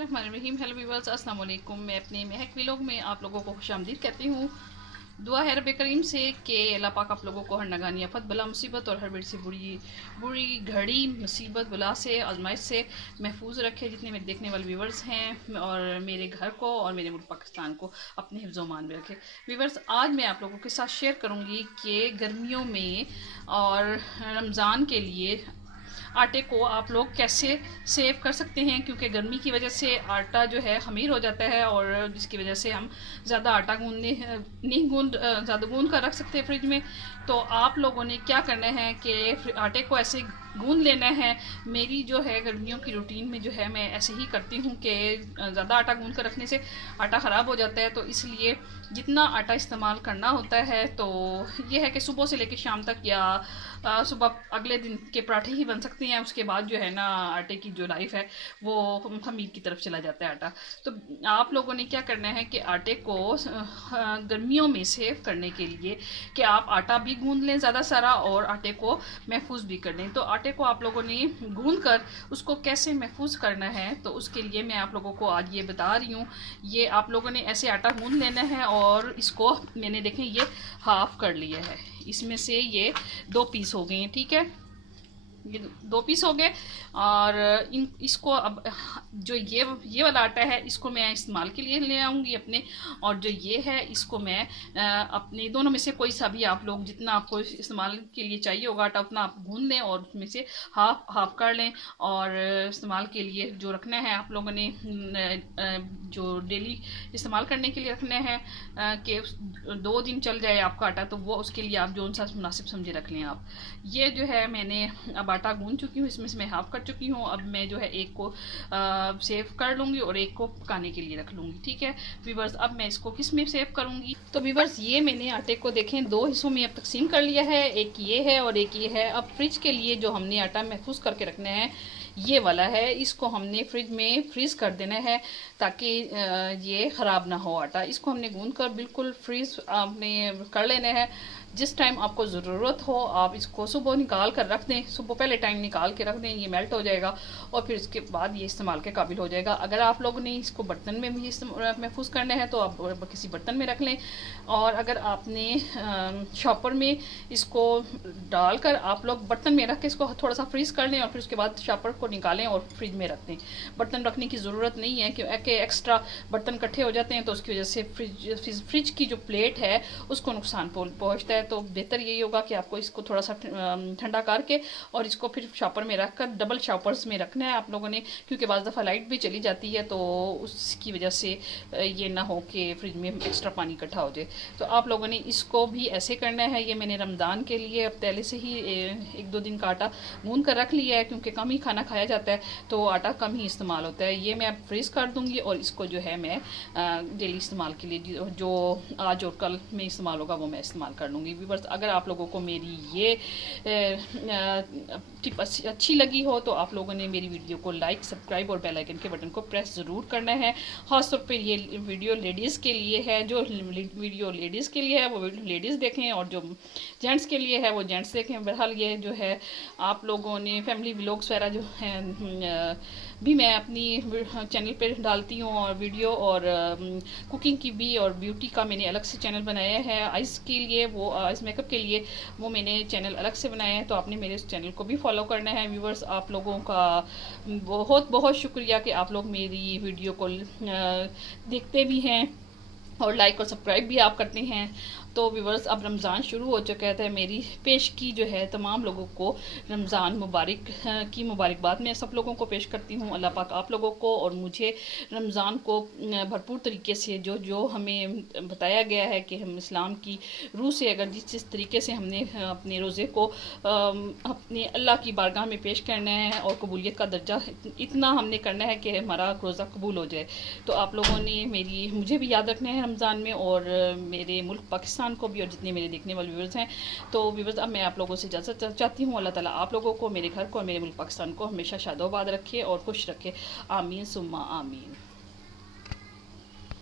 बिस्मिल्लाहिर्रहमानिर्रहीम। Hello viewers, अस्सलाम वालेकुम। मैं अपने महक व्लॉग में आप लोगों को खुशामदीद कहती हूँ। दुआ है रब करीम से कि अल्लाह पाक आप लोगों को हर नगानी आफत बला मुसीबत और हर बड़ी से बुरी बुरी घड़ी मुसीबत बला से आजमाइश से महफूज रखे। जितने मेरे देखने वाले व्यूवर्स हैं और मेरे घर को और मेरे मुल्क पाकिस्तान को अपने हिफ्ज़-ओ-मान में रखे। व्यूवर्स, आज मैं आप लोगों के साथ शेयर करूँगी कि गर्मियों में और रमज़ान के लिए आटे को आप लोग कैसे सेव कर सकते हैं, क्योंकि गर्मी की वजह से आटा जो है खमीर हो जाता है और जिसकी वजह से हम ज़्यादा आटा ज़्यादा गूंद कर रख सकते फ्रिज में। तो आप लोगों ने क्या करना है कि आटे को ऐसे गूंद लेना है। मेरी जो है गर्मियों की रूटीन में जो है मैं ऐसे ही करती हूँ कि ज़्यादा आटा गूंद कर रखने से आटा ख़राब हो जाता है, तो इसलिए जितना आटा इस्तेमाल करना होता है तो ये है कि सुबह से लेकर शाम तक या सुबह अगले दिन के पराठे ही बन सकते हैं। उसके बाद जो है ना आटे की जो लाइफ है वो खमीर की तरफ चला जाता है आटा। तो आप लोगों ने क्या करना है कि आटे को गर्मियों में सेव करने के लिए कि आप आटा भी गूंद लें ज़्यादा सारा और आटे को महफूज भी कर लें। तो आटे को आप लोगों ने गूंद कर उसको कैसे महफूज करना है तो उसके लिए मैं आप लोगों को आज ये बता रही हूँ। ये आप लोगों ने ऐसे आटा गूंद लेना है और इसको मैंने देखें ये हाफ कर लिया है। इसमें से ये 2 पीस हो गए हैं, ठीक है, ये 2 पीस हो गए। और इसको अब जो ये वाला आटा है इसको मैं इस्तेमाल के लिए ले आऊँगी अपने, और जो ये है इसको मैं अपने दोनों में से कोई सा भी आप लोग जितना आपको इस्तेमाल के लिए चाहिए होगा आटा उतना आप गूंद लें और उसमें से हाफ हाफ कर लें। और इस्तेमाल के लिए जो रखना है आप लोगों ने जो डेली इस्तेमाल करने के लिए रखना है कि 2 दिन चल जाए आपका आटा, तो वो उसके लिए आप जो सा मुनासिब समझे रख लें आप। ये जो है मैंने अब आटा गूंद चुकी हूँ, इसमें से मैं हाफ कर चुकी हूँ। अब मैं जो है एक को सेव कर लूँगी और एक को पकाने के लिए रख लूँगी, ठीक है व्यूवर्स। अब मैं इसको किस में सेव करूँगी तो व्यूवर्स ये मैंने आटे को देखें 2 हिस्सों में अब तकसीम कर लिया है, एक ये है और एक ये है। अब फ्रिज के लिए जो हमने आटा महफूज करके रखना है ये वाला है, इसको हमने फ्रिज में फ्रीज़ कर देना है ताकि ये ख़राब ना हो आटा। इसको हमने गूंद कर बिल्कुल फ्रीज़ आपने कर लेना है। जिस टाइम आपको ज़रूरत हो आप इसको सुबह निकाल कर रख दें, सुबह पहले टाइम निकाल के रख दें, ये मेल्ट हो जाएगा और फिर इसके बाद ये इस्तेमाल के काबिल हो जाएगा। अगर आप लोगों ने इसको बर्तन में भी महफूज करना है तो आप किसी बर्तन में रख लें, और अगर आपने शॉपर में इसको डालकर आप लोग बर्तन में रख के इसको थोड़ा सा फ्रीज़ कर लें और फिर उसके बाद शॉपर को निकालें और फ्रिज में रख दें। बर्तन रखने की ज़रूरत नहीं है क्योंकि एक्स्ट्रा बर्तन इकट्ठे हो जाते हैं तो उसकी वजह से फ्रिज की जो प्लेट है उसको नुकसान पहुँचता है। तो बेहतर यही होगा कि आपको इसको थोड़ा सा ठंडा करके और इसको फिर शॉपर में रख कर डबल शॉपर्स में रखना है आप लोगों ने, क्योंकि बाज़ दफ़ा लाइट भी चली जाती है तो उसकी वजह से ये ना हो कि फ्रिज में एक्स्ट्रा पानी इकट्ठा हो जाए। तो आप लोगों ने इसको भी ऐसे करना है। ये मैंने रमज़ान के लिए अब पहले से ही 1-2 दिन का आटा गूंद कर रख लिया है, क्योंकि कम ही खाना खाया जाता है तो आटा कम ही इस्तेमाल होता है। ये मैं अब फ्रीज़ कर दूँगी और इसको जो है मैं डेली इस्तेमाल के लिए जो आज और कल में इस्तेमाल होगा वो मैं इस्तेमाल कर लूँगी। व्यूअर्स, अगर आप लोगों को मेरी ये टिप अच्छी लगी हो तो आप लोगों ने मेरी वीडियो को लाइक, सब्सक्राइब और बेल आइकन के बटन को प्रेस ज़रूर करना है। ख़ासतौर पर ये वीडियो लेडीज़ के लिए है, जो वीडियो लेडीज़ के लिए है वो लेडीज़ देखें और जो जेंट्स के लिए है वो जेंट्स देखें। बहरहाल ये जो है आप लोगों ने फैमिली व्लॉग्स वगैरह जो हैं भी मैं अपनी चैनल पे डालती हूँ और वीडियो, और कुकिंग की भी और ब्यूटी का मैंने अलग से चैनल बनाया है। आइज़ के लिए वो आइज़ मेकअप के लिए वो मैंने चैनल अलग से बनाया है, तो आपने मेरे इस चैनल को भी फॉलो करना है। व्यूवर्स, आप लोगों का बहुत बहुत शुक्रिया कि आप लोग मेरी वीडियो को देखते भी हैं और लाइक और सब्सक्राइब भी आप करते हैं। तो व्यूवर्स, अब रमज़ान शुरू हो चुका है। मेरी पेश की जो है तमाम लोगों को रमज़ान मुबारक की मुबारकबाद मैं सब लोगों को पेश करती हूँ। अल्लाह पाक आप लोगों को और मुझे रमज़ान को भरपूर तरीके से जो जो हमें बताया गया है कि हम इस्लाम की रूह से अगर जिस तरीके से हमने अपने रोज़े को अपने अल्लाह की बारगाह में पेश करना है और कबूलियत का दर्जा इतना हमने करना है कि हमारा रोज़ा कबूल हो जाए। तो आप लोगों ने मुझे भी याद रखना है रमज़ान में, और मेरे मुल्क पाकिस्तान को भी और जितने मेरे देखने वाले व्यूवर्स हैं। तो व्यूवर्स, अब मैं आप लोगों से इजाज़त चाहती हूँ। अल्लाह ताला आप लोगों को, मेरे घर को और मेरे मुल्क पाकिस्तान को हमेशा शादोबाद रखे और खुश रखे। आमीन सुम्मा आमीन।